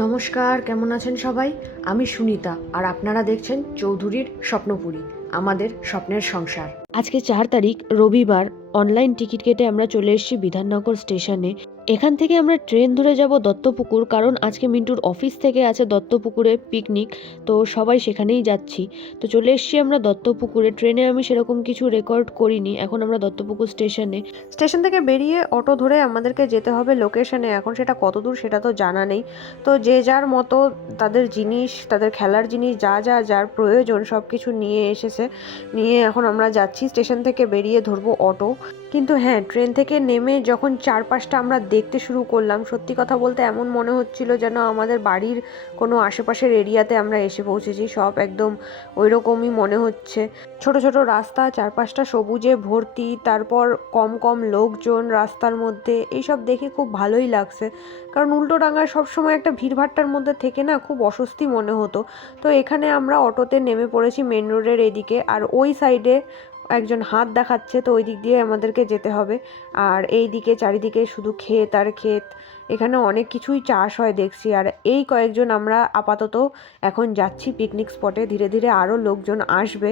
নমস্কার, কেমন আছেন সবাই? আমি সুনিতা আর আপনারা দেখছেন চৌধুরীর স্বপ্নপুরী, আমাদের স্বপ্নের সংসার। আজকে 4 তারিখ রবিবার। অনলাইন টিকিট কেটে আমরা চলে এসেছি বিধাননগর স্টেশনে। এখান থেকে আমরা ট্রেন ধরে যাব দত্তপুকুর, কারণ আজকে মিন্টুর অফিস থেকে আছে দত্তপুকুরে পিকনিক, তো সবাই সেখানেই যাচ্ছি। তো চলে এসেছি আমরা দত্তপুকুরে। ট্রেনে আমি সেরকম কিছু রেকর্ড করিনি। এখন আমরা দত্তপুকুর স্টেশন থেকে বেরিয়ে অটো ধরে আমাদেরকে যেতে হবে লোকেশনে। এখন সেটা কত দূর সেটা তো জানা নেই। তো যে যার মতো তাদের জিনিস, তাদের খেলার জিনিস, যার প্রয়োজন সব কিছু নিয়ে এসেছে। নিয়ে এখন আমরা যাচ্ছি। স্টেশন থেকে বেরিয়ে ধরবো অটো। কিন্তু হ্যাঁ, ট্রেন থেকে নেমে যখন চারপাশটা আমরা দেখতে শুরু করলাম, সত্যি কথা বলতে এমন মনে হচ্ছিল যেন আমাদের বাড়ির কোনো আশেপাশের এরিয়াতে আমরা এসে পৌঁছেছি। সব একদম ওই রকমই মনে হচ্ছে। ছোট ছোট রাস্তা, চারপাশটা সবুজে ভর্তি, তারপর কম কম লোকজন রাস্তার মধ্যে, এইসব দেখে খুব ভালোই লাগছে। কারণ উল্টোডাঙায় সবসময় একটা ভিড়ভাট্টার মধ্যে থেকে না খুব অস্বস্তি মনে হতো। তো এখানে আমরা অটোতে নেমে পড়েছি মেন রোডের এদিকে, আর ওই সাইডে একজন হাত দেখাচ্ছে, তো ওই দিক দিয়ে আমাদেরকে যেতে হবে। আর এই দিকে চারিদিকে শুধু ক্ষেত আর ক্ষেত। এখানে অনেক কিছুই চাষ হয় দেখছি। আর এই কয়েকজন আমরা আপাতত এখন যাচ্ছি পিকনিক স্পটে। ধীরে ধীরে আরও লোকজন আসবে।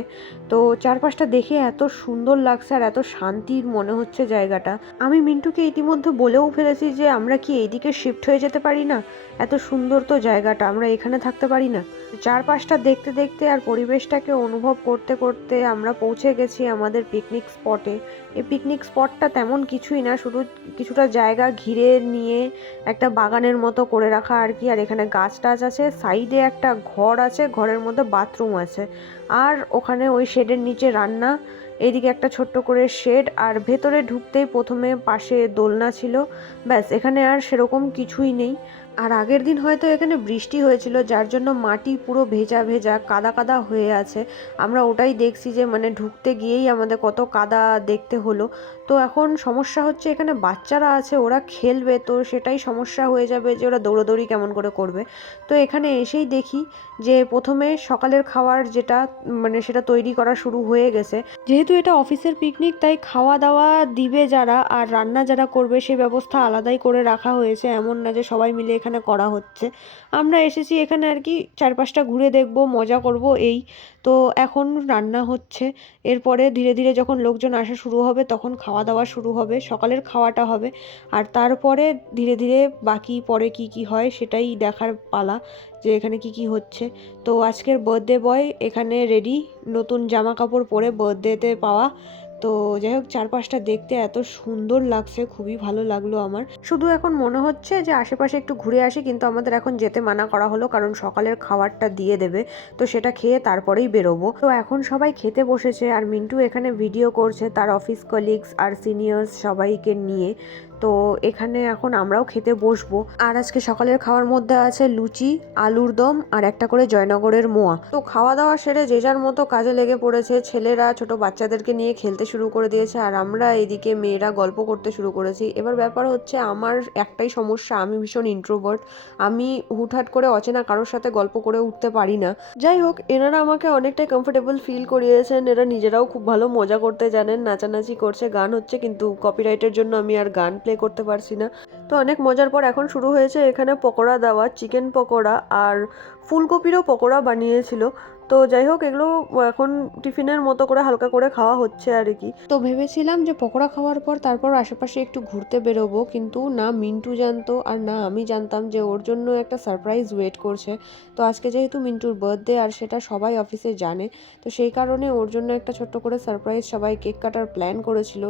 তো চারপাশটা দেখে এত সুন্দর লাগছে আর এত শান্তির মনে হচ্ছে জায়গাটা। আমি মিন্টুকে ইতিমধ্যে বলেও ফেলেছি যে আমরা কি এইদিকে শিফট হয়ে যেতে পারি না? এত সুন্দর তো জায়গাটা, আমরা এখানে থাকতে পারি না? চারপাশটা দেখতে দেখতে আর পরিবেশটাকে অনুভব করতে করতে আমরা পৌঁছে গেছি আমাদের পিকনিক স্পটে। এই পিকনিক স্পটটা তেমন কিছুই না, শুধু কিছুটা জায়গা ঘিরে নিয়ে একটা বাগানের মতো করে রাখা আর কি। আর এখানে গাছ টাছ আছে, সাইডে একটা ঘর আছে, ঘরের মধ্যে বাথরুম আছে, আর ওখানে ওই শেডের নিচে রান্না। এইদিকে একটা ছোট্ট করে শেড, আর ভেতরে ঢুকতেই প্রথমে পাশে দোলনা ছিল। ব্যাস, এখানে আর সেরকম কিছুই নেই। আর আগের দিন হয়তো এখানে বৃষ্টি হয়েছিল, যার জন্য মাটি পুরো ভেজা ভেজা কাদা কাদা হয়ে আছে। আমরা ওটাই দেখছি যে মানে ঢুকতে গিয়েই আমাদের কত কাদা দেখতে হলো। তো এখন সমস্যা হচ্ছে এখানে বাচ্চারা আছে, ওরা খেলবে, তো সেটাই সমস্যা হয়ে যাবে যে ওরা দৌড়াদৌড়ি কেমন করে করবে। তো এখানে এসেই দেখি যে প্রথমে সকালের খাবার যেটা মানে সেটা তৈরি করা শুরু হয়ে গেছে। যেহেতু এটা অফিসের পিকনিক, তাই খাওয়া দাওয়া দিবে যারা আর রান্না যারা করবে সেই ব্যবস্থা আলাদাই করে রাখা হয়েছে। এমন না যে সবাই মিলে এখানে করা হচ্ছে। আমরা এসেছি এখানে আর কি চারপাশটা ঘুরে দেখব, মজা করব এই। তো এখন রান্না হচ্ছে। এরপরে ধীরে ধীরে যখন লোকজন আসা শুরু হবে তখন খাওয়া দাওয়া শুরু হবে, সকালের খাওয়াটা হবে। আর তারপরে ধীরে ধীরে বাকি পরে কি কি হয় সেটাই দেখার পালা, যে এখানে কি কি হচ্ছে। তো আজকের বার্থডে বয় এখানে রেডি, নতুন জামা কাপড় পরে বার্থডেতে পাওয়া। তো যাই হোক, চারপাশটা দেখতে এত সুন্দর লাগছে, খুবই ভালো লাগলো আমার। শুধু এখন মনে হচ্ছে যে আশেপাশে একটু ঘুরে আসি, কিন্তু আমাদের এখন যেতে মানা করা হলো, কারণ সকালের খাবারটা দিয়ে দেবে, তো সেটা খেয়ে তারপরেই বেরোবো। তো এখন সবাই খেতে বসেছে, আর মিন্টু এখানে ভিডিও করছে তার অফিস কলিগস আর সিনিয়র্স সবাইকে নিয়ে। তো এখানে এখন আমরাও খেতে বসবো। আর আজকে সকালের খাওয়ার মধ্যে আছে লুচি, আলুর দম আর একটা করে জয়নগরের মোয়া। তো খাওয়া দাওয়া সেরে যে যার মতো কাজে লেগে পড়েছে। ছেলেরা ছোট বাচ্চাদেরকে নিয়ে খেলতে শুরু করে দিয়েছে, আর আমরা এদিকে মেয়েরা গল্প করতে শুরু করেছি। এবার ব্যাপার হচ্ছে আমার একটাই সমস্যা, আমি ভীষণ ইন্ট্রোভার্ট। আমি হুটহাট করে অচেনা কারোর সাথে গল্প করে উঠতে পারি না। যাই হোক, এনারা আমাকে অনেকটাই কমফোর্টেবল ফিল করিয়েছেন। এরা নিজেরাও খুব ভালো মজা করতে জানেন, নাচানাচি করছে, গান হচ্ছে, কিন্তু কপিরাইটের জন্য আমি আর গান প্লে করতে পারছি না। তো অনেক মজার পর এখন শুরু হয়েছে এখানে পকোড়া দেওয়া, চিকেন পকোড়া আর ফুলকপিরও পকোড়া বানিয়েছিল। তো যাই হোক, এগুলো এখন টিফিনের মতো করে হালকা করে খাওয়া হচ্ছে আর কি। তো ভেবেছিলাম যে পকোড়া খাওয়ার পর তারপর আশেপাশে একটু ঘুরতে বেরোবো, কিন্তু না মিন্টু জানতো আর না আমি জানতাম যে ওর জন্য একটা সারপ্রাইজ ওয়েট করছে। তো আজকে যেহেতু মিন্টুর বার্থডে আর সেটা সবাই অফিসে জানে, তো সেই কারণে ওর জন্য একটা ছোট্ট করে সারপ্রাইজ সবাই কেক কাটার প্ল্যান করেছিল।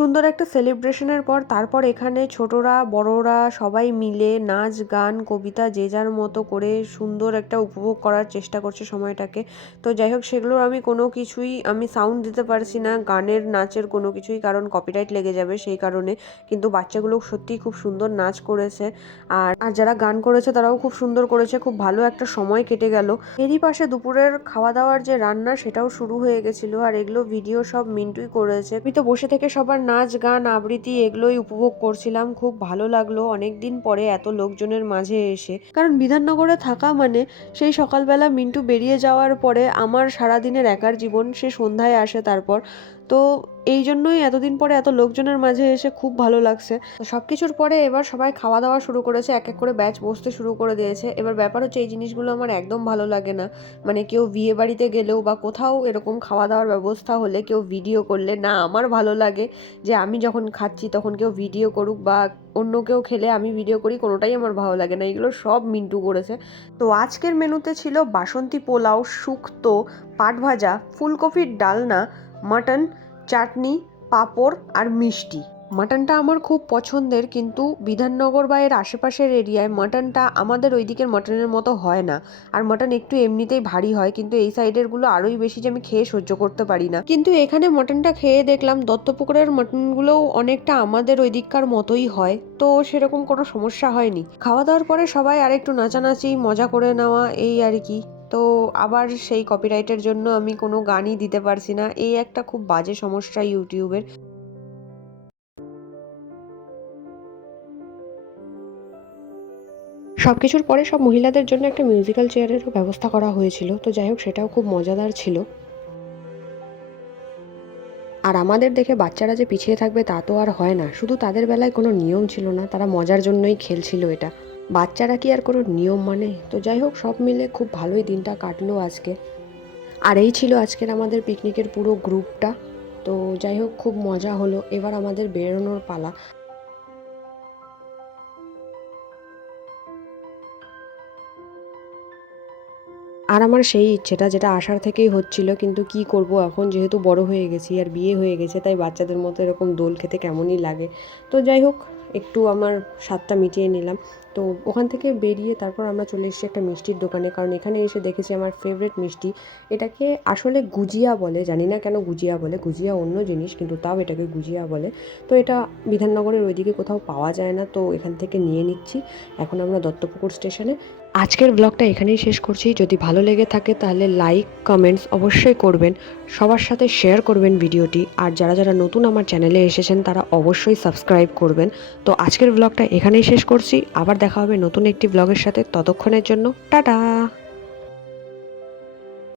সুন্দর একটা সেলিব্রেশনের পর তারপর এখানে ছোটরা বড়রা সবাই মিলে নাচ গান কবিতা যে যার মতো করে সুন্দর একটা উপভোগ করার চেষ্টা করছে সময়টাকে। তো যাই হোক, সেগুলোর আমি কোনো কিছুই সাউন্ড দিতে পারছি না, গানের নাচের কোনো কিছুই, কারণ কপিরাইট লেগে যাবে সেই কারণে। কিন্তু বাচ্চাগুলো সত্যিই খুব সুন্দর নাচ করেছে, আর যারা গান করেছে তারাও খুব সুন্দর করেছে। খুব ভালো একটা সময় কেটে গেল। এরই পাশে দুপুরের খাওয়া দাওয়ার যে রান্না সেটাও শুরু হয়ে গেছিলো, আর এগুলো ভিডিও সব মিন্টুই করেছে। আমি তো বসে থেকে সবার নাচ গান আবৃত্তি এগুলোই উপভোগ করছিলাম। খুব ভালো লাগলো অনেকদিন পরে এত লোকজনের মাঝে এসে, কারণ বিধাননগরে থাকা মানে সেই সকালবেলা মিন্টু বেরিয়ে যাওয়ার পরে আমার সারাদিনের একার জীবন সে সন্ধ্যায় আসে। তারপর তো এই জন্যই এতদিন পরে এত লোকজনের মাঝে এসে খুব ভালো লাগছে। তো সব কিছুর পরে এবার সবাই খাওয়া দাওয়া শুরু করেছে, এক এক করে ব্যাচ বসতে শুরু করে দিয়েছে। এবার ব্যাপার হচ্ছে এই জিনিসগুলো আমার একদম ভালো লাগে না, মানে কেউ বিয়ে বাড়িতে গেলেও বা কোথাও এরকম খাওয়া দাওয়ার ব্যবস্থা হলে কেউ ভিডিও করলে না আমার ভালো লাগে যে আমি যখন খাচ্ছি তখন কেউ ভিডিও করুক বা অন্য কেউ খেলে আমি ভিডিও করি, কোনোটাই আমার ভালো লাগে না। এগুলো সব মিন্টু করেছে। তো আজকের মেনুতে ছিল বাসন্তী পোলাও, শুক্তো, পাট ভাজা, ফুলকপির ডালনা, মাটন, চাটনি, পাঁপড় আর মিষ্টি। মাটনটা আমার খুব পছন্দের, কিন্তু বিধাননগর বা এর আশেপাশের এরিয়ায় মাটনটা আমাদের ওই দিকের মাটনের মতো হয় না। আর মাটন একটু এমনিতেই ভারী হয়, কিন্তু এই সাইডেরগুলো আরোই বেশি যে আমি খেয়ে সহ্য করতে পারি না। কিন্তু এখানে মাটনটা খেয়ে দেখলাম দত্তপুকুরের মাটনগুলোও অনেকটা আমাদের ওই দিককার মতোই হয়, তো সেরকম কোনো সমস্যা হয়নি। খাওয়া দাওয়ার পরে সবাই আর একটু নাচানাচি মজা করে নেওয়া, এই আর কি। তো আবার সেই কপিরাইটের জন্য আমি কোনো গানই দিতে পারছি না, এই একটা খুব বাজে সমস্যা ইউটিউবের। সবকিছুর পরে সব মহিলাদের জন্য একটা মিউজিক্যাল চেয়ারেরও ব্যবস্থা করা হয়েছিল। তো যাই হোক, সেটাও খুব মজাদার ছিল। আর আমাদের দেখে বাচ্চারা যে পিছিয়ে থাকবে তা তো আর হয় না, শুধু তাদের বেলায় কোনো নিয়ম ছিল না, তারা মজার জন্যই খেলছিল এটা। বাচ্চারা কি আর কোনো নিয়ম মানে? তো যাই হোক, সব মিলে খুব ভালোই দিনটা কাটলো আজকে। আর এই ছিল আজকের আমাদের পিকনিকের পুরো গ্রুপটা। তো যাই হোক, খুব মজা হলো। এবার আমাদের বেরোনোর পালা। আর আমার সেই ইচ্ছেটা, যেটা আশার থেকেই হচ্ছিল, কিন্তু কি করব এখন, যেহেতু বড় হয়ে গেছি আর বিয়ে হয়ে গেছে, তাই বাচ্চাদের মতো এরকম দোল খেতে কেমনই লাগে। তো যাই হোক, একটু আমার স্বাদটা মিটিয়ে নিলাম। তো ওখান থেকে বেরিয়ে তারপর আমরা চলে এসেছি একটা মিষ্টির দোকানে, কারণ এখানে এসে দেখেছি আমার ফেভারিট মিষ্টি। এটাকে আসলে গুজিয়া বলে, জানি না কেন গুজিয়া বলে, গুজিয়া অন্য জিনিস, কিন্তু তাও এটাকে গুজিয়া বলে। তো এটা বিধাননগরের ওইদিকে কোথাও পাওয়া যায় না, তো এখান থেকে নিয়ে নিচ্ছি। এখন আমরা দত্তপুকুর স্টেশনে। আজকের ব্লগটা এখানেই শেষ করছি। যদি ভালো লেগে থাকে তাহলে লাইক কমেন্টস অবশ্যই করবেন, সবার সাথে শেয়ার করবেন ভিডিওটি। আর যারা যারা নতুন আমার চ্যানেলে এসেছেন তারা অবশ্যই সাবস্ক্রাইব করবেন। তো আজকের ব্লগটা এখানেই শেষ করছি, আবার দেখা হবে নতুন একটি ব্লগের সাথে। ততক্ষণের জন্য টাটা।